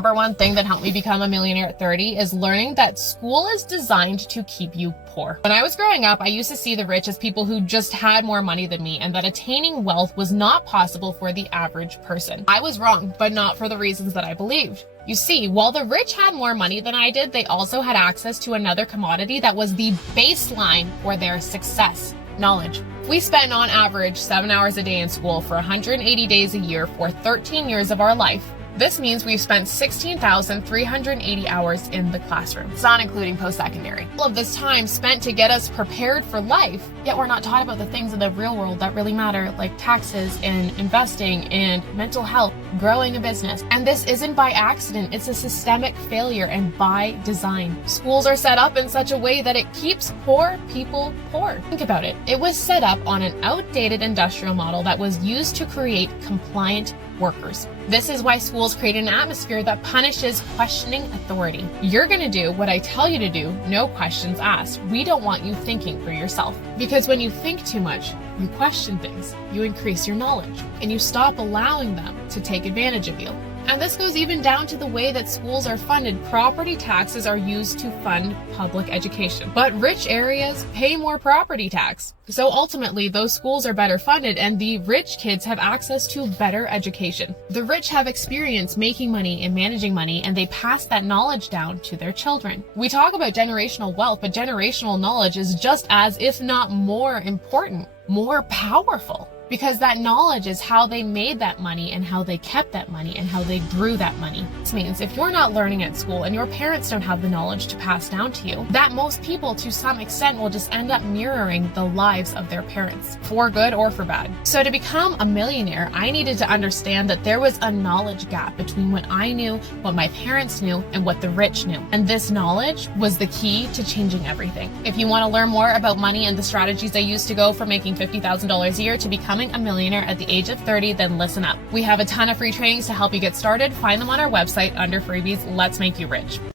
Number one thing that helped me become a millionaire at 30 is learning that school is designed to keep you poor. When I was growing up, I used to see the rich as people who just had more money than me, and that attaining wealth was not possible for the average person. I was wrong, but not for the reasons that I believed. You see, while the rich had more money than I did, they also had access to another commodity that was the baseline for their success: knowledge. We spent on average 7 hours a day in school for 180 days a year for 13 years of our life. This means we've spent 16,380 hours in the classroom. It's not including post-secondary. All of this time spent to get us prepared for life, yet we're not taught about the things in the real world that really matter, like taxes and investing and mental health, growing a business. And this isn't by accident, it's a systemic failure and by design. Schools are set up in such a way that it keeps poor people poor. Think about it. It was set up on an outdated industrial model that was used to create compliant workers. This is why schools create an atmosphere that punishes questioning authority. You're gonna do what I tell you to do, no questions asked. We don't want you thinking for yourself. Because when you think too much, you question things, you increase your knowledge, and you stop allowing them to take advantage of you. And this goes even down to the way that schools are funded. Property taxes are used to fund public education, but rich areas pay more property tax. So ultimately, those schools are better funded and the rich kids have access to better education. The rich have experience making money and managing money, and they pass that knowledge down to their children. We talk about generational wealth, but generational knowledge is just as, if not more important, more powerful. Because that knowledge is how they made that money and how they kept that money and how they grew that money. This means if you're not learning at school and your parents don't have the knowledge to pass down to you, that most people to some extent will just end up mirroring the lives of their parents, for good or for bad. So to become a millionaire, I needed to understand that there was a knowledge gap between what I knew, what my parents knew, and what the rich knew. And this knowledge was the key to changing everything. If you want to learn more about money and the strategies I used to go from making $50,000 a year to becoming a millionaire at the age of 30, then listen up. We have a ton of free trainings to help you get started. Find them on our website under freebies. Let's make you rich.